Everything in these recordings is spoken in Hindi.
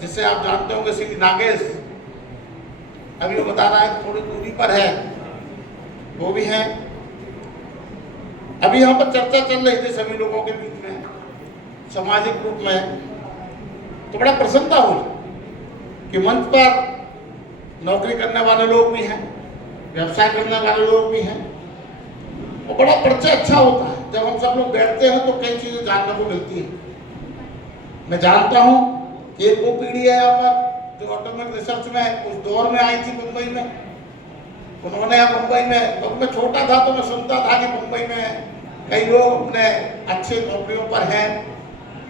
जिसे आप जानते होंगे श्री नागेश, अभी वो बता रहा है थोड़ी दूरी पर है, वो भी हैं। अभी यहाँ पर चर्चा चल रही थी सभी लोगों के बीच में सामाजिक रूप में, तो बड़ा प्रसन्नता हुई कि मंच पर नौकरी करने वाले लोग भी हैं, व्यवसाय करने वाले लोग भी हैं, और बड़ा परिचय अच्छा होता है। जब हम सब लोग बैठते हैं तो कई चीजें जानने को मिलती है। मैं जानता हूँ कि एक वो पीढ़ी है यहाँ पर जो ऑटोमेटिक रिसर्च में उस दौर में आई थी मुंबई में। उन्होंने मुंबई में, तो मैं छोटा था तो मैं सुनता था कि मुंबई में कई लोग अपने अच्छे नौकरियों पर हैं,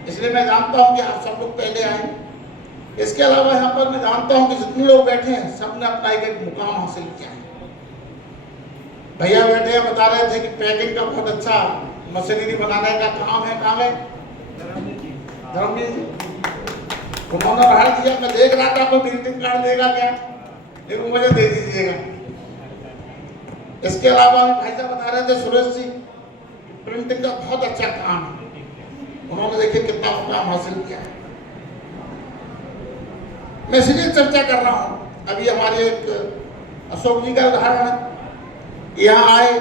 इसलिए मैं जानता हूँ कि आप सब लोग पहले आए। इसके अलावा यहाँ पर मैं जानता हूँ कि जितने लोग बैठे हैं सबने अपना एक मुकाम हासिल किया है। भैया बैठे हैं बता रहे थे कि पैकिंग का बहुत अच्छा मशीनरी बनाने का काम है। काम है धर्मवीर जी, उन्होंने बढ़ा दिया। मैं देख रहा था कोई विजिटिंग कार्ड देगा क्या, लेकिन मुझे दे दीजिएगा। इसके अलावा भाई साहब बता रहे थे सुरेश जी, प्रिंटिंग का बहुत अच्छा काम है, उन्होंने देखिए कितना मुकाम हासिल किया है। मैं इसलिए चर्चा कर रहा हूँ, अभी हमारे एक अशोक जी का उदाहरण है, यहाँ आए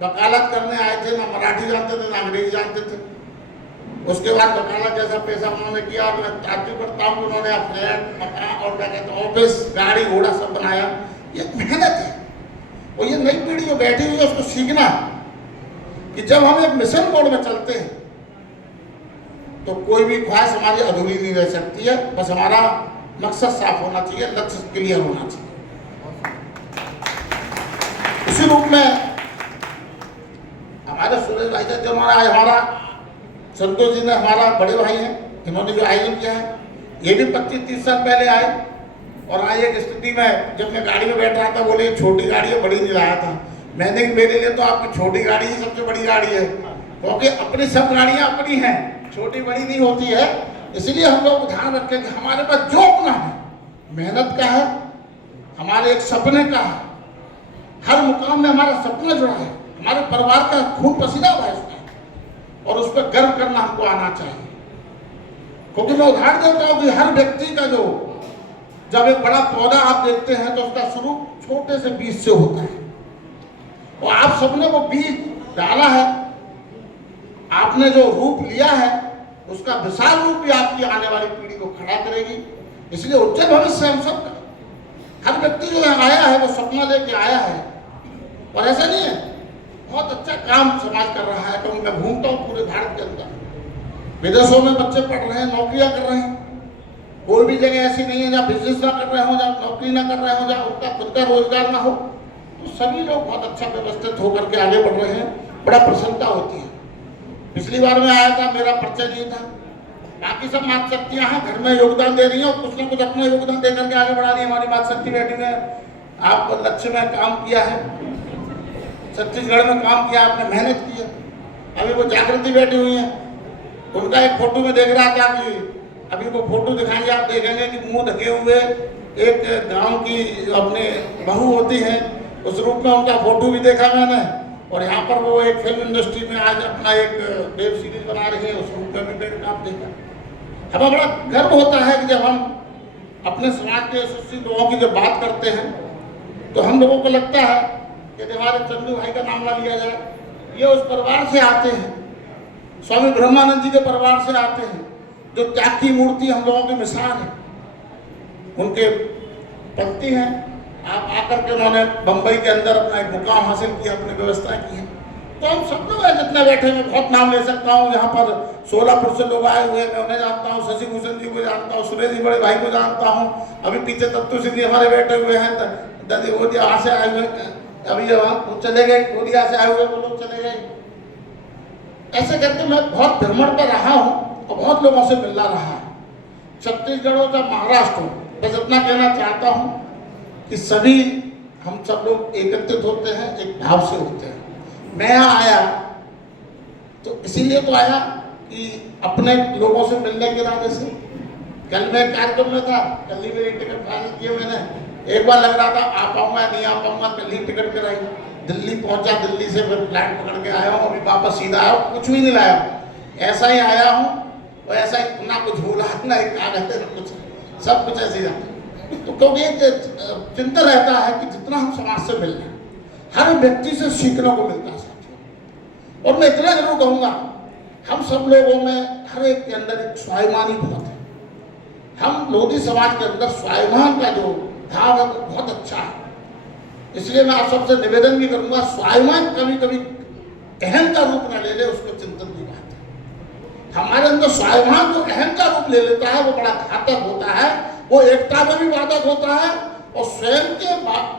वकालत करने आए थे, ना मराठी जानते थे ना अंग्रेजी जानते थे। उसके बाद वकालत जैसा पैसा उन्होंने किया और मैं ताज्जुब करता हूँ कि उन्होंने फ्लैट, मकान और क्या कहते हैं ऑफिस, गाड़ी घोड़ा सब बनाया। ये मेहनत है और ये नई पीढ़ी जो बैठी हुई है उसको सीखना कि जब हम एक मिशन मोड में चलते हैं तो कोई भी ख्वाहिश हमारी अधूरी नहीं रह सकती है। बस हमारा मकसद साफ होना चाहिए, लक्ष्य क्लियर होना चाहिए। इसी रूप में हमारे सुरेश भाई जो हमारा हमारा संतोष जी ने, हमारा बड़े भाई हैं, इन्होंने जो आयोजन किया है, ये भी 25-30 साल पहले आए और आए एक स्थिति में जब मैं गाड़ी में बैठ रहा था, बोले छोटी गाड़ी है, बड़ी नहीं लाया था। मैंने मेरे लिए तो आपकी छोटी गाड़ी ही सबसे बड़ी गाड़ी है, क्योंकि अपनी सब गाड़ियां अपनी हैं, छोटी बड़ी नहीं होती है। इसलिए हम लोग ध्यान रखें कि हमारे पास जो अपना है, मेहनत का है, हमारे एक सपने का है, हर मुकाम में हमारा सपना जुड़ा है, हमारे परिवार का खून पसीना हुआ है उसमें, और उस पर गर्व करना हमको आना चाहिए। क्योंकि मैं उदाहरण देता हूँ कि हर व्यक्ति का जो, जब एक बड़ा पौधा आप देखते हैं तो उसका शुरू छोटे से बीज से होता है, और आप सबने वो बीज डाला है, आपने जो रूप लिया है उसका विशाल रूप भी आपकी आने वाली पीढ़ी को खड़ा करेगी। इसलिए उज्जवल भविष्य हम सबका, हर व्यक्ति जो यहाँ आया है वो सपना लेके आया है, और ऐसा नहीं है, बहुत अच्छा काम समाज कर रहा है। तो मैं घूमता हूँ पूरे भारत के अंदर, विदेशों में बच्चे पढ़ रहे हैं, नौकरियां कर रहे हैं, कोई भी जगह ऐसी नहीं है जहाँ बिजनेस ना कर रहे हो, जहाँ नौकरी ना कर रहे हो, जहाँ उनका खुद का रोजगार ना हो। तो सभी लोग बहुत अच्छा व्यवस्थित होकर के आगे बढ़ रहे हैं, बड़ा प्रसन्नता होती है। पिछली बार मैं आया था, मेरा परिचय नहीं था, बाकी सब मात शक्तियाँ हैं, घर में योगदान दे रही हैं और कुछ ना कुछ अपना योगदान दे करके आगे बढ़ा रही है। हमारी मात शक्ति बेटी ने आप लक्ष्य में काम किया है, छत्तीसगढ़ में काम किया, आपने मेहनत की है। अभी वो जागृति बैठी हुई है, उनका एक फोटो में देख रहा था कि अभी वो फोटो दिखाएंगे, आप देखेंगे कि मुंह ढके हुए एक गांव की अपने बहू होती है, उस रूप में उनका फोटो भी देखा मैंने। और यहाँ पर वो एक फिल्म इंडस्ट्री में आज अपना एक वेब सीरीज बना रही है, उस रूप में भी मैंने काम देखा। हमें बड़ा गर्व होता है कि जब हम अपने समाज के यशस्वी लोगों की जब बात करते हैं तो हम लोगों को लगता है कि हमारे चंदू भाई का नाम ना लिया जाए। ये उस परिवार से आते हैं, स्वामी ब्रह्मानंद जी के परिवार से आते हैं, जो त्याग की मूर्ति हम लोगों की मिसाल है। उनके पति हैं, आप आकर के उन्होंने बंबई के अंदर अपना एक मुकाम हासिल किया, अपनी व्यवस्था की है। तो हम सब लोग हैं जितने बैठे हैं, बहुत नाम ले सकता हूँ। यहाँ पर सोलापुर से लोग आए हुए हैं, मैं उन्हें जानता हूँ, शशि भूषण जी को जानता हूँ, सुरेश जी बड़े भाई को जानता हूँ। अभी पीछे तत्तू सिंह जी हमारे बैठे हुए हैं, दादी वो यहाँ से आए हुए, अभी वो चले गए, गोदिया से आए हुए वो लोग चले गए। ऐसे करके मैं बहुत भ्रमण पर रहा हूँ और बहुत लोगों से मिलना रहा है, छत्तीसगढ़ हो चाहे महाराष्ट्र हो। बस इतना कहना चाहता हूँ कि सभी हम सब लोग एकत्रित होते हैं, एक भाव से होते हैं। मैं यहाँ आया तो इसीलिए तो आया कि अपने लोगों से मिलने के इरादे से। कल मैं कार्यक्रम में था, कल ही मेरी टिकट फाइनल किए मैंने। एक बार लग रहा था आ पाऊंगा नहीं आ पाऊंगा, कल ही टिकट कराई, दिल्ली पहुंचा, दिल्ली से फिर फ्लाइट पकड़ के आया हूँ, अभी वापस सीधा आया हूँ, कुछ भी नहीं लाया, ऐसा ही आया हूँ। और ऐसा ही ना कुछ भूला, ना एक कागज, ना कुछ, सब कुछ ऐसे ही जाता है। तो क्योंकि एक चिंता रहता है कि जितना हम समाज से मिल रहे हैं, हर व्यक्ति से सीखने को मिलता है साथियों। और मैं इतना जरूर कहूँगा, हम सब लोगों में हर एक के अंदर एक स्वाभिमानी बहुत है। हम लोधी समाज के अंदर स्वाभिमान का जो भाव है वो बहुत अच्छा है। इसलिए मैं आप सबसे निवेदन भी करूंगा, स्वाभिमान कभी कभी अहम का रूप न ले ले, उसको चिंतन की बात है। हमारे अंदर स्वाभिमान जो अहम का रूप ले लेता है वो बड़ा घातक होता है। वो एकता में भी बाधक होता है और स्वयं के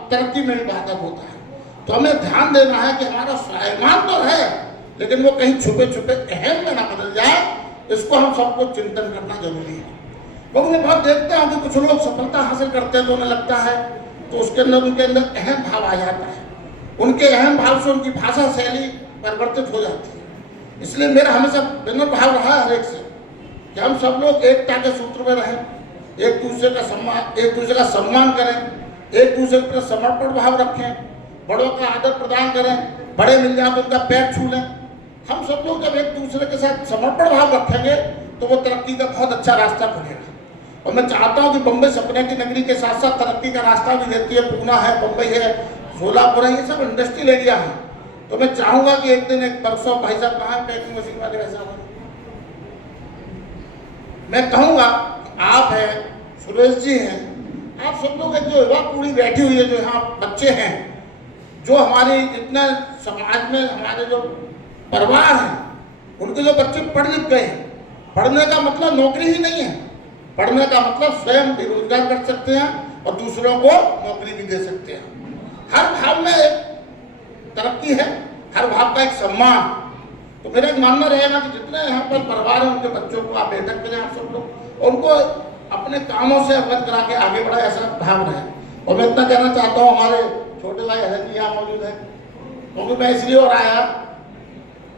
तरक्की में भी बाधक होता है। तो हमें ध्यान देना है कि हमारा स्वाभिमान तो है, लेकिन वो कहीं छुपे छुपे अहम में ना बदल जाए। इसको हम सबको चिंतन करना जरूरी है। क्योंकि मैं बहुत देखता हूँ कि कुछ लोग सफलता हासिल करते हैं तो उन्हें लगता है तो उसके अंदर उनके अंदर अहम भाव आ जाता है। उनके अहम भाव से उनकी भाषा शैली परिवर्तित हो जाती है। इसलिए मेरा हमेशा विनम्र भाव रहा है हर एक से कि हम सब लोग एकता के सूत्र में रहें, एक दूसरे का सम्मान करें, एक दूसरे पर समर्पण भाव रखें, बड़ों का आदर प्रदान करें, बड़े मिल जाए तो उनका पैर छू लें। हम सब लोग जब एक दूसरे के साथ समर्पण भाव रखेंगे तो वो तरक्की का बहुत अच्छा रास्ता खुलेगा। और मैं चाहता हूँ कि बम्बई सपने की नगरी के साथ साथ तरक्की का रास्ता भी देती है। पूना है, बम्बई है, सोलापुर है, ये सब इंडस्ट्रियल एरिया है। तो मैं चाहूँगा कि एक दिन एक वर्कशॉप, भाई साहब कहाँ पैकिंग मशीन वाले वैसा हो, मैं कहूँगा आप हैं, सुरेश जी हैं, आप सब लोग जो युवा पीढ़ी बैठी हुई है, जो यहाँ बच्चे हैं, जो हमारी जितने समाज में हमारे जो परिवार हैं, उनके जो बच्चे पढ़ लिख गए हैं, पढ़ने का मतलब नौकरी ही नहीं है, पढ़ने का मतलब स्वयं भी रोजगार कर सकते हैं और दूसरों को नौकरी भी दे सकते हैं। हर भाव में एक तरक्की है, हर भाव का एक सम्मान। तो मेरा एक मानना रहेगा कि जितने यहाँ पर परिवार हैं उनके बच्चों को आप बैठक करें, आप सब लोग उनको अपने कामों से अवगत करा के आगे बढ़ा, ऐसा भाव रहे। और मैं इतना कहना चाहता हूँ, हमारे छोटे भाई हरन जी यहाँ मौजूद है, क्योंकि मैं इसलिए और आया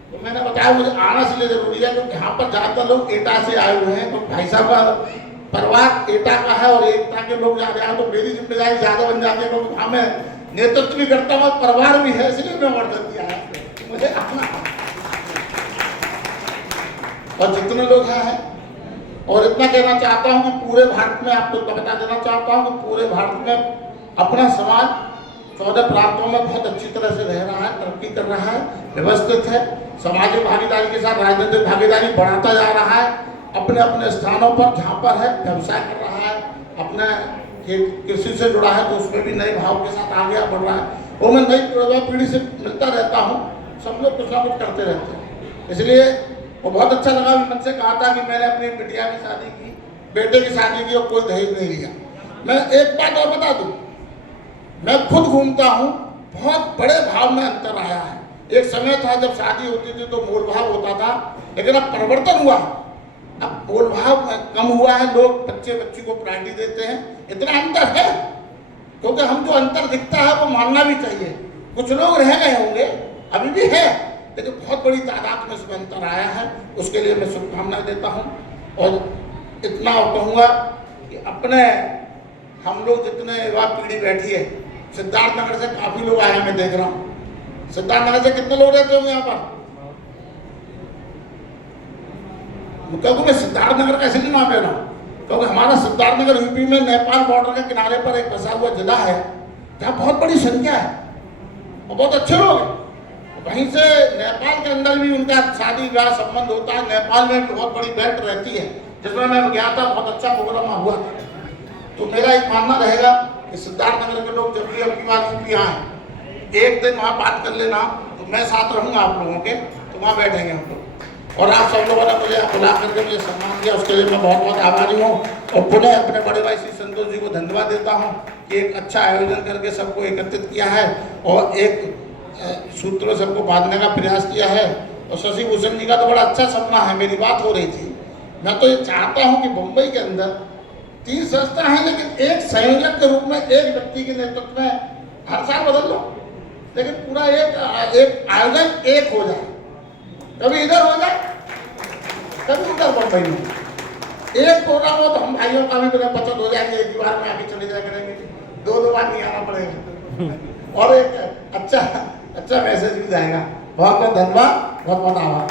तो मैंने बताया मुझे आना इसलिए जरूरी है क्योंकि यहाँ पर ज़्यादातर लोग एटा से आए हुए हैं। तो भाई साहब का परिवार एटा का है और एकता के लोग जा रहे हैं, तो मेरी जिम्मेदारी ज़्यादा बन जाती है क्योंकि हाँ मैं नेतृत्व भी करता हूँ, परिवार भी है, इसलिए मैं ऑर्डर दिया है मुझे आना। और जितने लोग हैं और इतना कहना चाहता हूँ कि पूरे भारत में आपको बता देना चाहता हूँ कि पूरे भारत में अपना समाज 14 प्रांतों में बहुत अच्छी तरह से रह रहा है, तरक्की कर रहा है, व्यवस्थित है, सामाजिक भागीदारी के साथ राजनीतिक भागीदारी बढ़ाता जा रहा है, अपने अपने स्थानों पर जहाँ पर है व्यवसाय कर रहा है, अपने कृषि से जुड़ा है तो उसमें भी नए भाव के साथ आगे बढ़ रहा है। वो मैं नई पीढ़ी से मिलता रहता हूँ, सब लोग कुछ ना कुछ करते रहते हैं। इसलिए वो बहुत अच्छा लगा, मन से कहा था कि मैंने अपनी बिटिया की शादी की, बेटे की शादी की और कोई दहेज नहीं लिया। मैं एक बात और बता दूँ, मैं खुद घूमता हूँ, बहुत बड़े भाव में अंतर आया है। एक समय था जब शादी होती थी तो मोल भाव होता था, लेकिन अब परिवर्तन हुआ, अब मोल भाव कम हुआ है, लोग बच्ची को प्रायोरिटी देते हैं। इतना अंतर है क्योंकि हम जो अंतर दिखता है वो मानना भी चाहिए। कुछ लोग रह गए होंगे, अभी भी है, लेकिन बहुत बड़ी तादाद में इसमें अंतर आया है। उसके लिए मैं शुभकामनाएं देता हूँ और इतना और कहूँगा कि अपने हम लोग जितने युवा पीढ़ी बैठी है, सिद्धार्थनगर से काफ़ी लोग आए हैं, मैं देख रहा हूँ। सिद्धार्थनगर से कितने लोग रहते होंगे यहाँ पर? क्योंकि मैं सिद्धार्थनगर का इसलिए नाम ले रहा हूँ क्योंकि हमारा सिद्धार्थनगर यूपी में नेपाल बॉर्डर के किनारे पर एक बसा हुआ जिला है जहाँ बहुत बड़ी संख्या है और बहुत अच्छे लोग हैं। वहीं से नेपाल के अंदर भी उनका शादी विवाह संबंध होता है। नेपाल में भी बहुत बड़ी बेल्ट रहती है जिसमें मैं गया था, बहुत अच्छा प्रोग्राम हुआ था। तो मेरा एक मानना रहेगा कि सिद्धार्थनगर के लोग जब भी अपनी बात यूपी आए, एक दिन वहाँ बात कर लेना, तो मैं साथ रहूँगा आप लोगों के, तो वहाँ बैठेंगे हम लोग। और आप सब लोगों ने मुझे बुला करके मुझे सम्मान किया, उसके लिए मैं बहुत बहुत आभारी हूँ। और पुनः अपने बड़े भाई श्री संतोष जी को धन्यवाद देता हूँ कि एक अच्छा आयोजन करके सबको एकत्रित किया है और एक सूत्र सबको बांधने का प्रयास किया है। और शशि भूषण जी का तो बड़ा अच्छा सपना है। मेरी बात हो रही थी, मैं तो ये चाहता हूँ कि मुंबई के अंदर 3 संस्था है, लेकिन एक संयोजक के रूप में एक व्यक्ति के नेतृत्व में हर साल बदल लो, लेकिन पूरा एक आयोजन एक हो जाए, कभी इधर हो जाए कभी उधर। मुंबई में एक प्रोग्राम हो तो हम भाइयों का भी बिना बचत हो जाएंगे, एक ही बार में आगे चले जाया करेंगे, 2 बार नहीं आना पड़ेगा और एक अच्छा मैसेज भी जाएगा। बहुत बहुत धन्यवाद, बहुत बहुत आभार।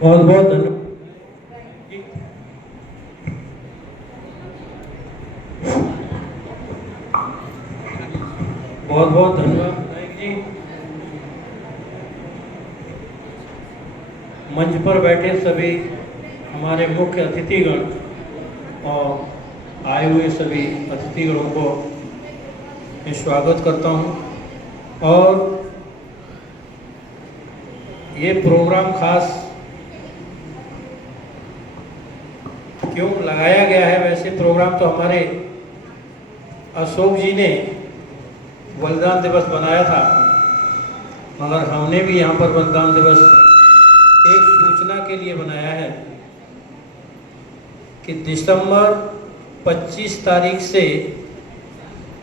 बहुत बहुत धन्यवाद। बहुत बहुत धन्यवाद विधायक जी। मंच पर बैठे सभी हमारे मुख्य अतिथिगण और आए हुए सभी अतिथिगणों को मैं स्वागत करता हूं। और ये प्रोग्राम खास क्यों लगाया गया है, वैसे प्रोग्राम तो हमारे अशोक जी ने बलिदान दिवस बनाया था, मगर हमने भी यहाँ पर बलिदान दिवस एक सूचना के लिए बनाया है कि दिसंबर 25 तारीख से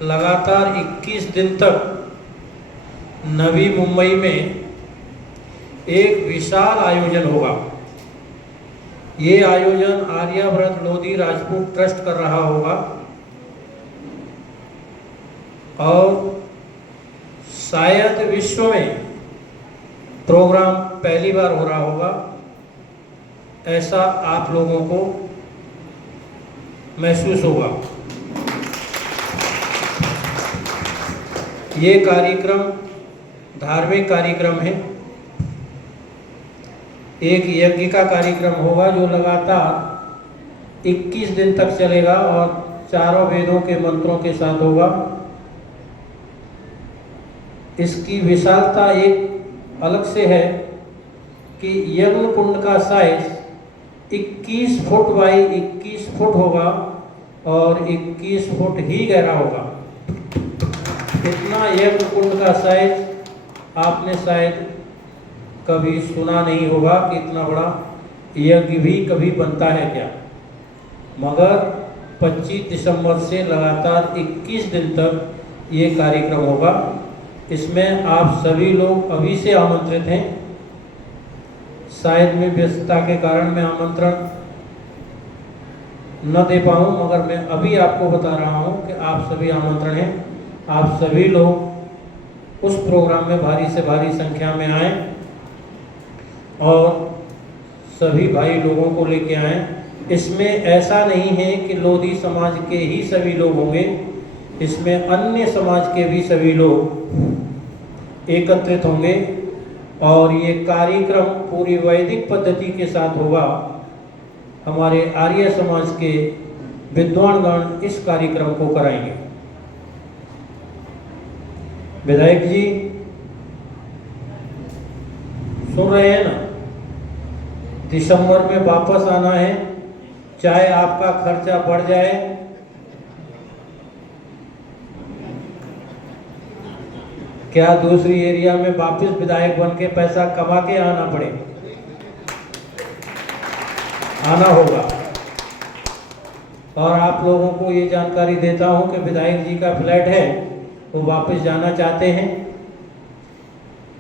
लगातार 21 दिन तक नवी मुंबई में एक विशाल आयोजन होगा। ये आयोजन आर्यव्रत लोधी राजपूत ट्रस्ट कर रहा होगा और शायद विश्व में प्रोग्राम पहली बार हो रहा होगा, ऐसा आप लोगों को महसूस होगा। ये कार्यक्रम धार्मिक कार्यक्रम है। एक यज्ञ का कार्यक्रम होगा जो लगातार 21 दिन तक चलेगा और चारों वेदों के मंत्रों के साथ होगा। इसकी विशालता एक अलग से है कि यज्ञ कुंड का साइज 21 फुट बाई 21 फुट होगा और 21 फुट ही गहरा होगा। इतना यज्ञ कुंड का साइज आपने शायद कभी सुना नहीं होगा कि इतना बड़ा यज्ञ भी कभी बनता है क्या। मगर 25 दिसंबर से लगातार 21 दिन तक ये कार्यक्रम होगा। इसमें आप सभी लोग अभी से आमंत्रित हैं। शायद मैं व्यस्तता के कारण मैं आमंत्रण न दे पाऊँ, मगर मैं अभी आपको बता रहा हूँ कि आप सभी आमंत्रण हैं। आप सभी लोग उस प्रोग्राम में भारी से भारी संख्या में आएँ और सभी भाई लोगों को लेके आएँ। इसमें ऐसा नहीं है कि लोधी समाज के ही सभी लोग होंगे, इसमें अन्य समाज के भी सभी लोग एकत्रित होंगे और ये कार्यक्रम पूरी वैदिक पद्धति के साथ होगा। हमारे आर्य समाज के विद्वानगण इस कार्यक्रम को कराएंगे। विधायक जी सुन रहे हैं ना, दिसंबर में वापस आना है, चाहे आपका खर्चा बढ़ जाए, क्या दूसरी एरिया में वापस विधायक बन के पैसा कमा के आना पड़े, आना होगा। और आप लोगों को ये जानकारी देता हूं कि विधायक जी का फ्लैट है, वो वापस जाना चाहते हैं।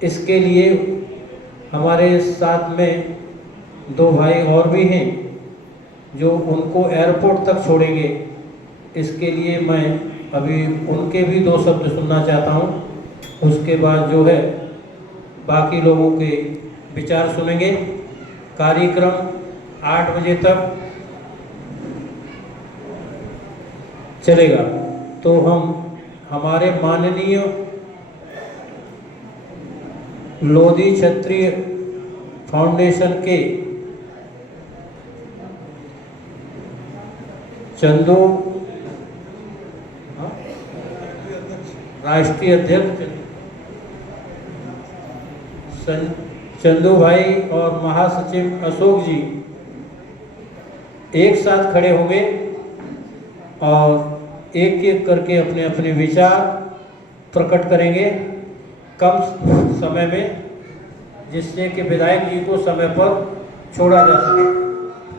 इसके लिए हमारे साथ में 2 भाई और भी हैं जो उनको एयरपोर्ट तक छोड़ेंगे। इसके लिए मैं अभी उनके भी 2 शब्द सुनना चाहता हूं। उसके बाद जो है बाकी लोगों के विचार सुनेंगे। कार्यक्रम 8 बजे तक चलेगा। तो हम हमारे माननीय लोधी क्षत्रिय फाउंडेशन के चंदू राष्ट्रीय अध्यक्ष चंदू भाई और महासचिव अशोक जी एक साथ खड़े होंगे और एक एक करके अपने अपने विचार प्रकट करेंगे कम समय में, जिससे कि विधायक जी को समय पर छोड़ा जा सके।